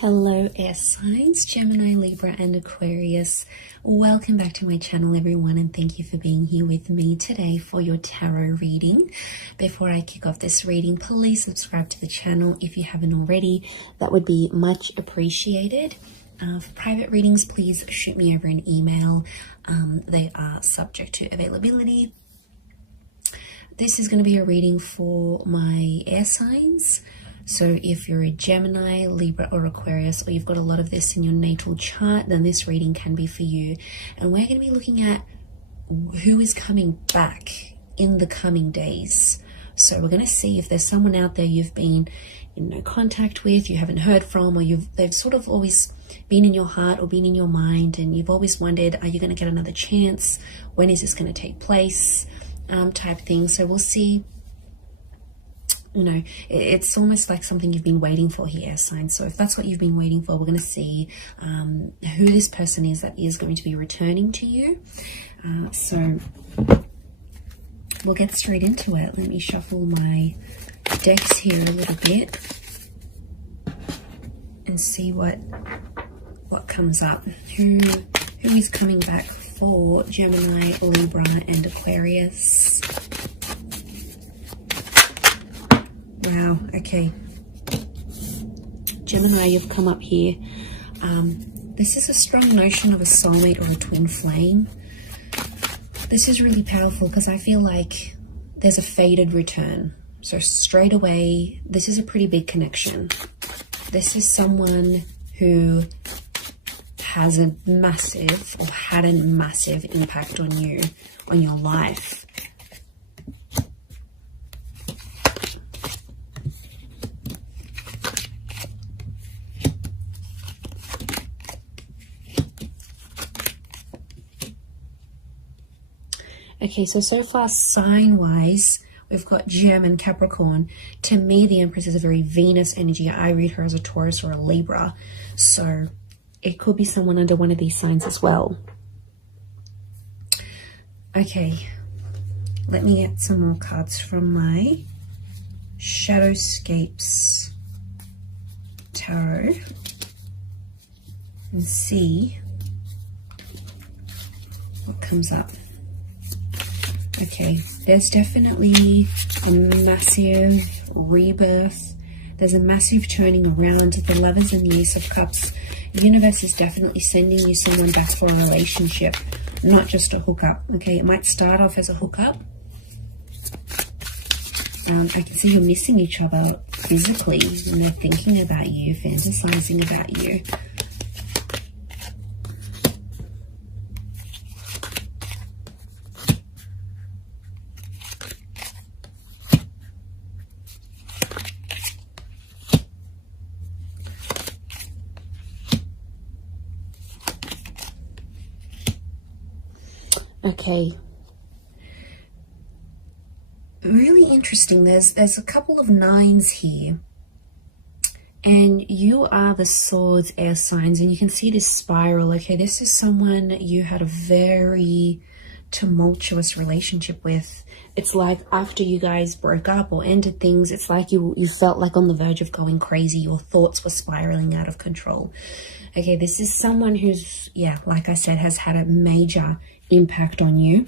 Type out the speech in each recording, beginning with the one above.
Hello air signs, Gemini, Libra and Aquarius. Welcome back to my channel everyone, and thank you for being here with me today for your tarot reading. Before I kick off this reading, please subscribe to the channel if you haven't already. That would be much appreciated. For private readings, please shoot me over an email. They are subject to availability. This is going to be a reading for my air signs. So if you're a Gemini, Libra or Aquarius, or you've got a lot of this in your natal chart, then this reading can be for you. And we're going to be looking at who is coming back in the coming days. So we're going to see if there's someone out there you've been in no contact with, you haven't heard from, or they've sort of always been in your heart or been in your mind, and you've always wondered, are you going to get another chance? When is this going to take place? Type thing. So we'll see. You know, it's almost like something you've been waiting for here, signs. So if that's what you've been waiting for, we're going to see who this person is that is going to be returning to you. So we'll get straight into it. Let me shuffle my decks here a little bit and see what comes up. Who is coming back for Gemini, Libra and Aquarius? Wow, okay. Gemini, you've come up here. This is a strong notion of a soulmate or a twin flame. This is really powerful because I feel like there's a fated return. So straight away, this is a pretty big connection. This is someone who has a massive or had a massive impact on you, on your life. Okay, so far sign-wise, we've got Gem and Capricorn. To me, the Empress is a very Venus energy. I read her as a Taurus or a Libra. So it could be someone under one of these signs as well. Okay, let me get some more cards from my Shadowscapes Tarot and see what comes up. Okay, there's definitely a massive rebirth. There's a massive turning around. The Lovers and the Ace of Cups. The universe is definitely sending you someone back for a relationship, not just a hookup. Okay, it might start off as a hookup. I can see you're missing each other physically, and they're thinking about you, fantasizing about you. Okay, really interesting. There's a couple of nines here, and you are the Swords air signs, and you can see this spiral. Okay, this is someone you had a very tumultuous relationship with. It's like after you guys broke up or ended things, it's like you felt like on the verge of going crazy. Your thoughts were spiraling out of control. Okay, this is someone who's, yeah, like I said, has had a major impact on you.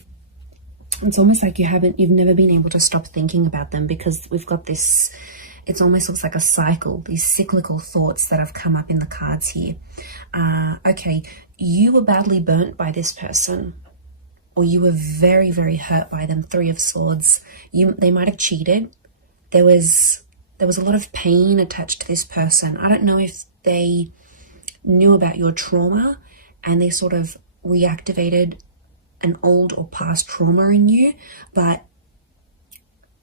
It's almost like you've never been able to stop thinking about them, because we've got this, it almost looks like a cycle, these cyclical thoughts that have come up in the cards here. Okay, you were badly burnt by this person, or you were very, very hurt by them. Three of Swords. They might have cheated. There was a lot of pain attached to this person. I don't know if they knew about your trauma and they sort of reactivated an old or past trauma in you, but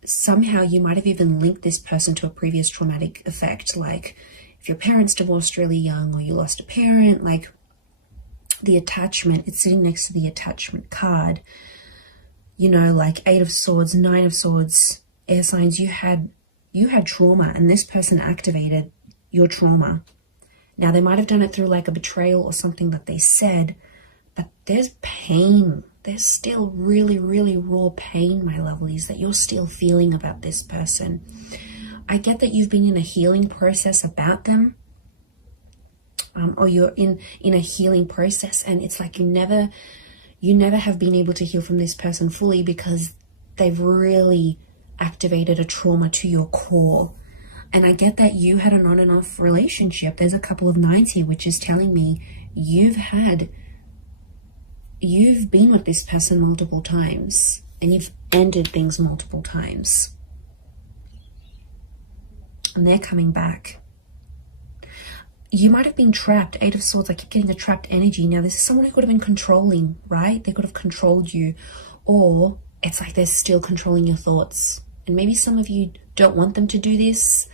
somehow you might have even linked this person to a previous traumatic effect, like if your parents divorced really young, or you lost a parent. Like the attachment, it's sitting next to the attachment card, you know, like Eight of Swords, Nine of Swords, air signs. You had trauma, and this person activated your trauma. Now they might have done it through like a betrayal or something that they said, but there's pain. There's still really, really raw pain, my lovelies, that you're still feeling about this person. I get that you've been in a healing process about them, or you're in a healing process, and it's like you never have been able to heal from this person fully because they've really activated a trauma to your core. And I get that you had an on and off relationship. There's a couple of nines here, which is telling me you've been with this person multiple times, and you've ended things multiple times. And they're coming back. You might have been trapped. Eight of Swords, I keep getting a trapped energy. Now, this is someone who could have been controlling, right? They could have controlled you. Or it's like they're still controlling your thoughts. And maybe some of you don't want them to do this.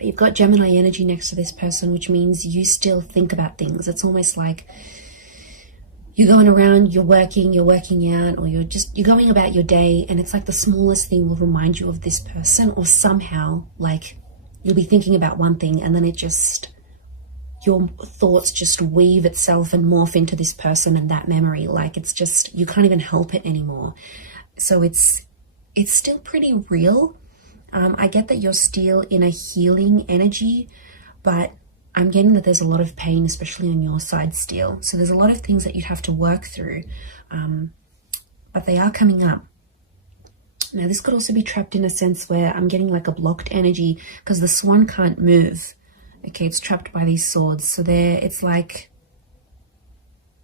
You've got Gemini energy next to this person, which means you still think about things. It's almost like you're going around, you're working out, or you're going about your day, and it's like the smallest thing will remind you of this person, or somehow like you'll be thinking about one thing and then your thoughts just weave itself and morph into this person and that memory. Like it's just, you can't even help it anymore. So it's still pretty real. I get that you're still in a healing energy, but I'm getting that there's a lot of pain, especially on your side still. So there's a lot of things that you'd have to work through, but they are coming up. Now, this could also be trapped in a sense where I'm getting like a blocked energy because the swan can't move. Okay, it's trapped by these swords. So it's like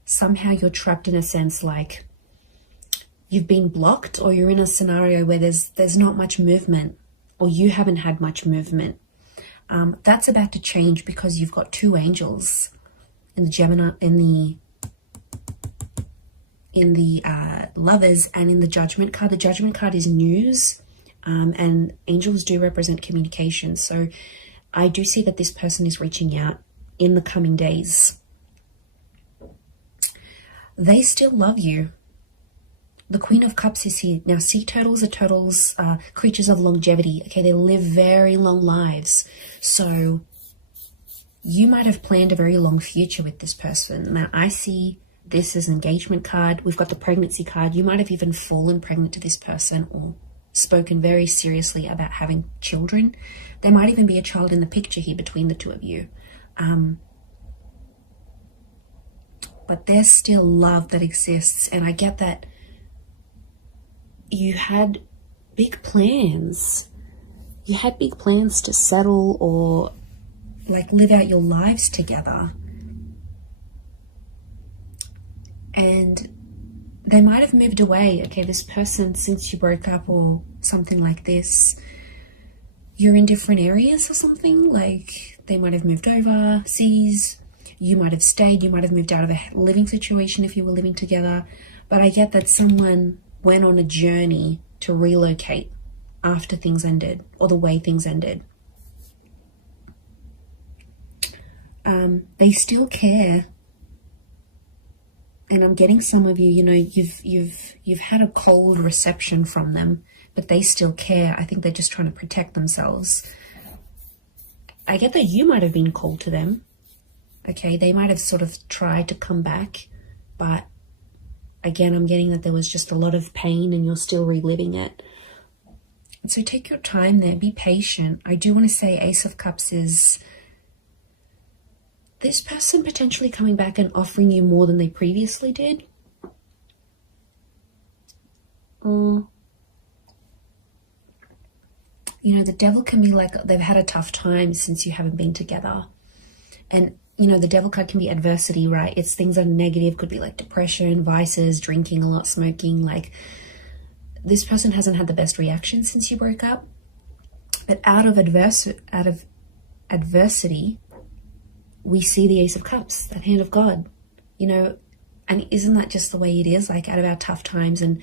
somehow you're trapped in a sense like you've been blocked, or you're in a scenario where there's not much movement, or you haven't had much movement. That's about to change because you've got two angels in the Gemini, in the Lovers, and in the Judgment card. The Judgment card is news, and angels do represent communication. So I do see that this person is reaching out in the coming days. They still love you. The Queen of Cups is here. Now, sea turtles are creatures of longevity. Okay, they live very long lives. So you might have planned a very long future with this person. Now, I see this as an engagement card. We've got the pregnancy card. You might have even fallen pregnant to this person or spoken very seriously about having children. There might even be a child in the picture here between the two of you. But there's still love that exists. And I get that you had big plans. You had big plans to settle or like live out your lives together. And they might have moved away. Okay, this person, since you broke up or something like this, you're in different areas or something. Like they might have moved overseas. You might have stayed. You might have moved out of a living situation if you were living together. But I get that someone went on a journey to relocate after things ended, or the way things ended. They still care. And I'm getting some of you, you know, you've had a cold reception from them, but they still care. I think they're just trying to protect themselves. I get that you might have been cold to them. Okay, they might have sort of tried to come back, but again, I'm getting that there was just a lot of pain and you're still reliving it. And so take your time there, be patient. I do want to say Ace of Cups is this person potentially coming back and offering you more than they previously did. You know, the Devil can be like they've had a tough time since you haven't been together. And, you know, the Devil card can be adversity, right? It's things that are negative, could be like depression, vices, drinking a lot, smoking. Like this person hasn't had the best reaction since you broke up. But out of adversity, we see the Ace of Cups, that hand of God, you know, and isn't that just the way it is? Like out of our tough times and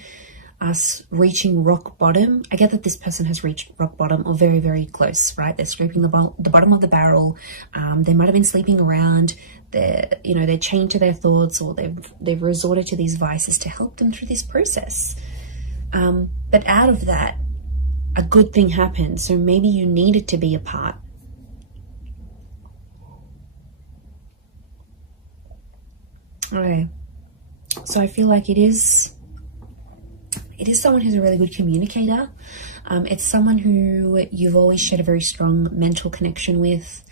us reaching rock bottom. I get that this person has reached rock bottom or very, very close, right? They're scraping the bottom of the barrel. They might have been sleeping around. They're chained to their thoughts, or they've resorted to these vices to help them through this process. But out of that, a good thing happened. So maybe you needed to be apart. Okay, so I feel like it is It is someone who's a really good communicator. It's someone who you've always shared a very strong mental connection with,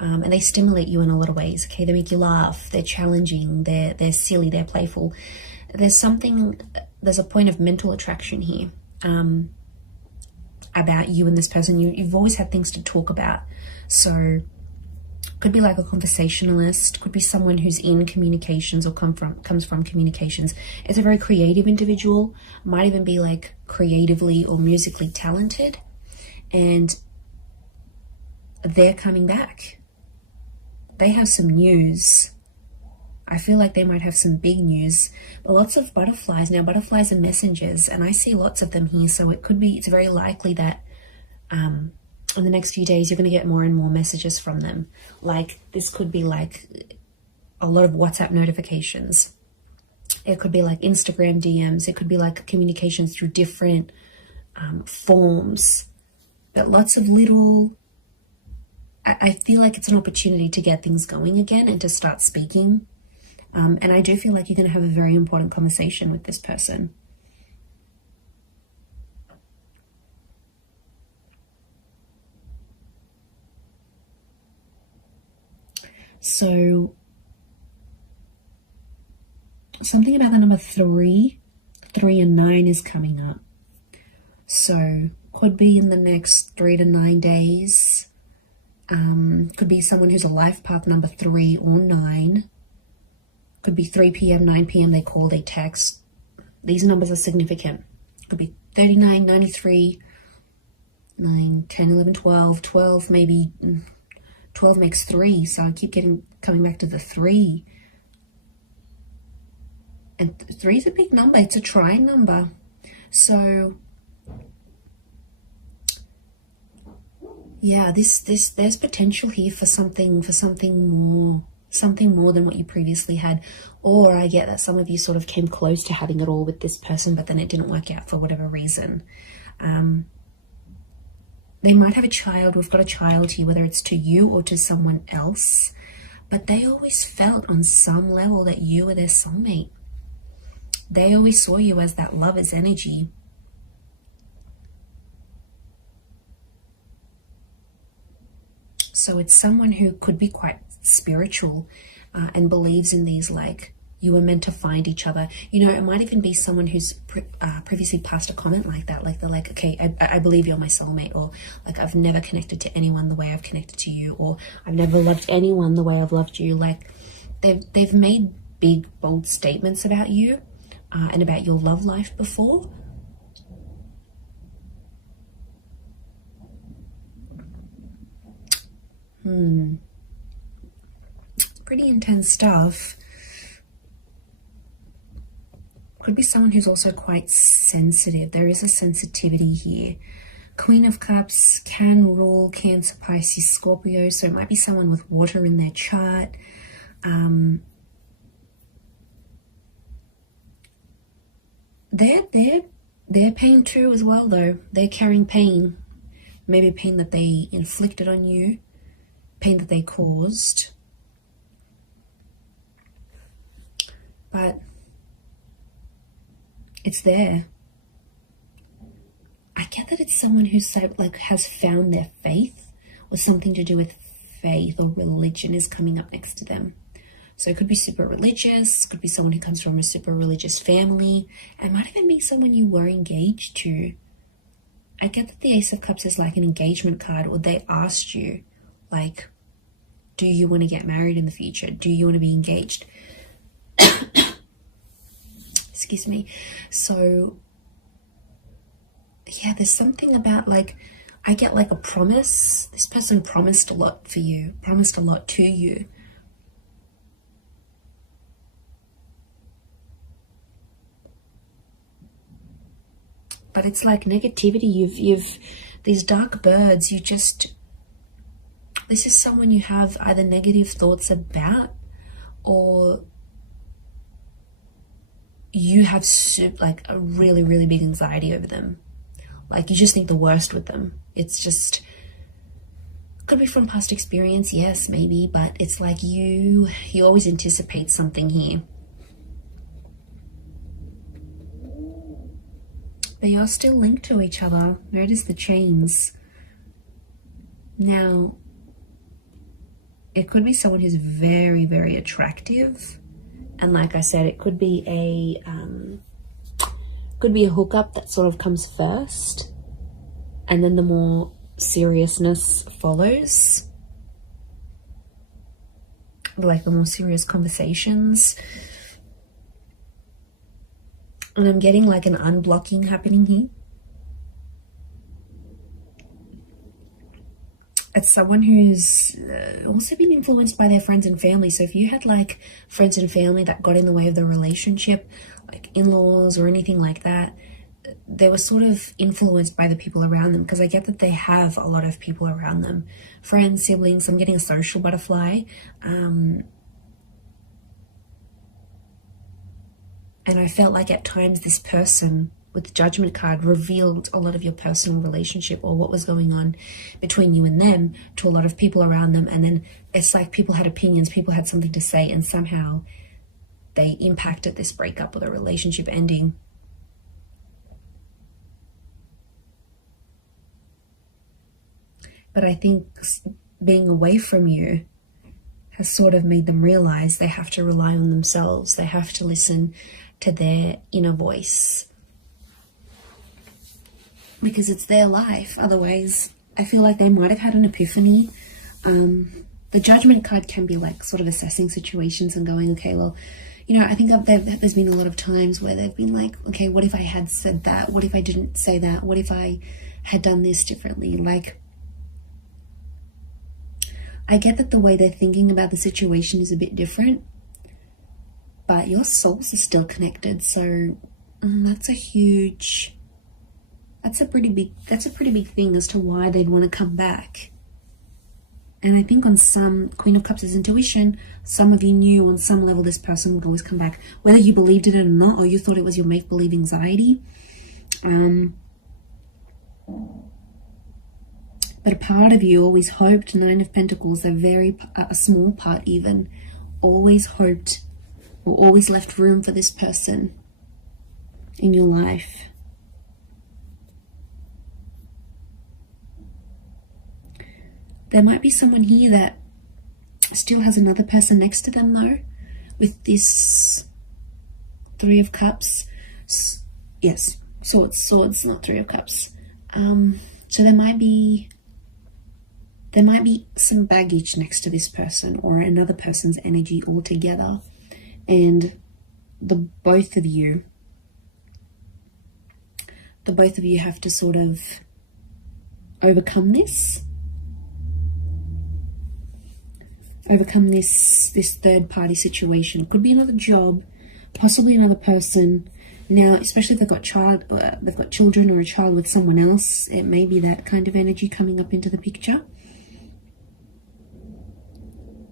and they stimulate you in a lot of ways. Okay, they make you laugh, they're challenging, they're silly, they're playful. There's a point of mental attraction here about you and this person. You've always had things to talk about. So could be like a conversationalist, could be someone who's in communications or comes from communications. It's a very creative individual, might even be like creatively or musically talented, and they're coming back. They have some news. I feel like they might have some big news, but lots of butterflies. Now, butterflies are messengers, and I see lots of them here, so it's very likely that in the next few days, you're going to get more and more messages from them. Like, this could be like a lot of WhatsApp notifications. It could be like Instagram DMs. It could be like communications through different forms. But lots of little... I feel like it's an opportunity to get things going again and to start speaking. And I do feel like you're going to have a very important conversation with this person. So something about the number 3 and 9 is coming up. So could be in the next 3 to 9 days. Could be someone who's a life path number 3 or 9. Could be 3 p.m., 9 p.m. They call, they text. These numbers are significant. Could be 39, 93, 9, 10, 11, 12, 12 maybe. 12 makes 3, so I keep coming back to the 3. And 3 is a big number. It's a trying number. So yeah, there's potential here for something more than what you previously had. Or I get that some of you sort of came close to having it all with this person, but then it didn't work out for whatever reason. They might have a child. We've got a child here, whether it's to you or to someone else. But they always felt on some level that you were their soulmate. They always saw you as that lover's energy. So it's someone who could be quite spiritual and believes in these, like, you were meant to find each other. You know, it might even be someone who's previously passed a comment like that. Like, they're like, okay, I believe you're my soulmate. Or like, I've never connected to anyone the way I've connected to you. Or I've never loved anyone the way I've loved you. Like, they've made big, bold statements about you and about your love life before. Pretty intense stuff. Could be someone who's also quite sensitive. There is a sensitivity here. Queen of Cups can rule Cancer, Pisces, Scorpio. So it might be someone with water in their chart. They're pain too as well, though. They're carrying pain. Maybe pain that they inflicted on you. Pain that they caused. But it's there. I get that it's someone who's like has found their faith, or something to do with faith or religion is coming up next to them. So it could be super religious, could be someone who comes from a super religious family. It might even be someone you were engaged to. I get that the Ace of Cups is like an engagement card, or they asked you, like, do you want to get married in the future? Do you want to be engaged? Excuse me. So yeah, there's something about, like, I get like a promise. This person promised a lot for you, promised a lot to you. But it's like negativity. You've these dark birds, this is someone you have either negative thoughts about, or you have like a really, really big anxiety over them. Like, you just think the worst with them. It's just, could be from past experience, yes, maybe, but it's like you always anticipate something here. but you're still linked to each other. Notice the chains. Now, it could be someone who's very, very attractive. And like I said, it could be a hookup that sort of comes first, and then the more seriousness follows, like the more serious conversations. And I'm getting like an unblocking happening here. It's someone who's also been influenced by their friends and family. So if you had like friends and family that got in the way of the relationship, like in-laws or anything like that, they were sort of influenced by the people around them, because I get that they have a lot of people around them. Friends, siblings, I'm getting a social butterfly. And I felt like at times this person with the Judgment card revealed a lot of your personal relationship or what was going on between you and them to a lot of people around them. And then it's like people had opinions, people had something to say, and somehow they impacted this breakup or the relationship ending. But I think being away from you has sort of made them realize they have to rely on themselves. They have to listen to their inner voice, because it's their life. Otherwise, I feel like they might have had an epiphany. The Judgment card can be like sort of assessing situations and going, okay, well, you know, I think there's been a lot of times where they've been like, okay, what if I had said that? What if I didn't say that? What if I had done this differently? Like, I get that the way they're thinking about the situation is a bit different, but your souls are still connected. So that's a pretty big thing as to why they'd want to come back. And I think on some, Queen of Cups is intuition. Some of you knew on some level this person would always come back, whether you believed it or not, or you thought it was your make-believe anxiety. But a part of you always hoped, 9 of Pentacles, a small part even, always hoped or always left room for this person in your life. There might be someone here that still has another person next to them though, with this 3 of Cups. Yes, swords, not 3 of Cups. So there might be some baggage next to this person or another person's energy altogether. And the both of you have to sort of overcome this third party situation. Could be another job, possibly another person. Now, especially if they've got children or a child with someone else, it may be that kind of energy coming up into the picture.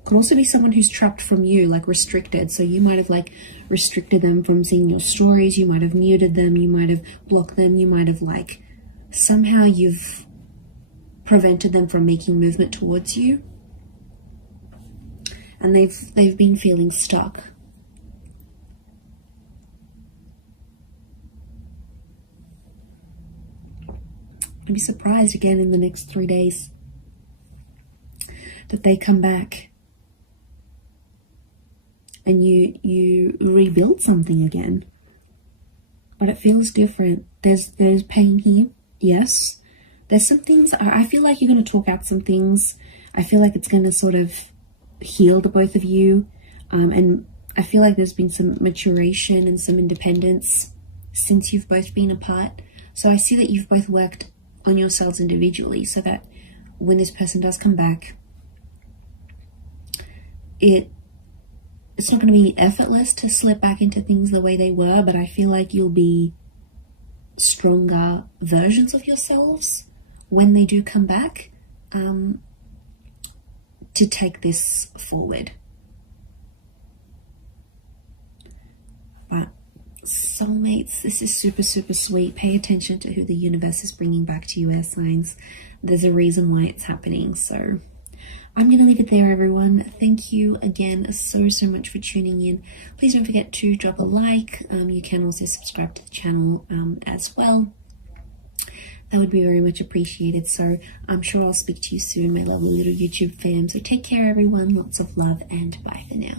Could also be someone who's trapped from you, like restricted. So you might have like restricted them from seeing your stories. You might have muted them. You might have blocked them. You might have like somehow you've prevented them from making movement towards you. And they've been feeling stuck. I'd be surprised again in the next 3 days that they come back and you rebuild something again. But it feels different. There's pain here, yes. There's some things, I feel like you're going to talk out some things. I feel like it's going to sort of heal the both of you. And I feel like there's been some maturation and some independence since you've both been apart. So I see that you've both worked on yourselves individually so that when this person does come back, it's not going to be effortless to slip back into things the way they were, but I feel like you'll be stronger versions of yourselves when they do come back, to take this forward. But soulmates, this is super, super sweet. Pay attention to who the universe is bringing back to you, air signs. There's a reason why it's happening. So I'm going to leave it there, everyone. Thank you again so much for tuning in. Please don't forget to drop a like. You can also subscribe to the channel as well. that would be very much appreciated. So I'm sure I'll speak to you soon, my lovely little YouTube fam. So take care, everyone. Lots of love, and bye for now.